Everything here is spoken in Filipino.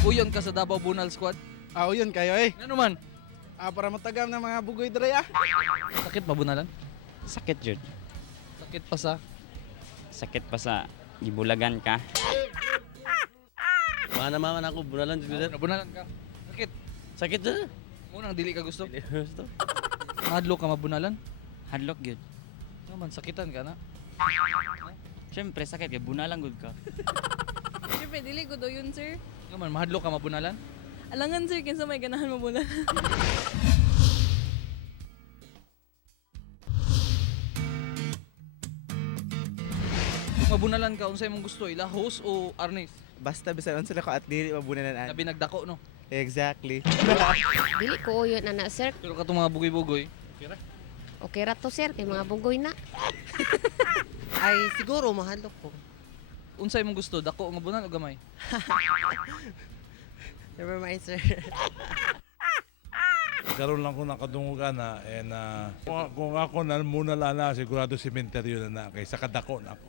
Uyon ka sa Davao Bunal Squad. Yun kayo eh. Ano man? Para matagam ng mga bugoy dre ah. Sakit pa bunalan? Sakit jud. Sakit pa sa Sakit pa sa gibulagan ka. Mana naman ako, bunalan dito sir. nabunalan ka. Sakit. Sakit sir. Unang dili ka gusto. Gusto. Madlo ka mabunalan. Hadlok gyud. Naman sakitan ka na. Syempre sakit kay bunalang gud ka. Siyempre, dili ko do yun, sir. Naman mahadlo ka mabunalan. Alangan, sir, kinsa may ganahan mo muna. Kung mabunalan ka unsay mong gusto, ilahos o arnis? Basta bisan sila ko at dili mabunalan. Labi nagdako no. Exactly. Dili ko yun na sir. Pero katong mga bugoy-bugoy, Okay ra to sir, kay mga bugoy na. Ay, siguro mahal ko. unsay mong gusto, dako o mabunalan o gamay? Never mind, sir. Karoon lang ko nakadungugan na kung ako na muna lana sigurado sementeryo na kaysa kadako na ako.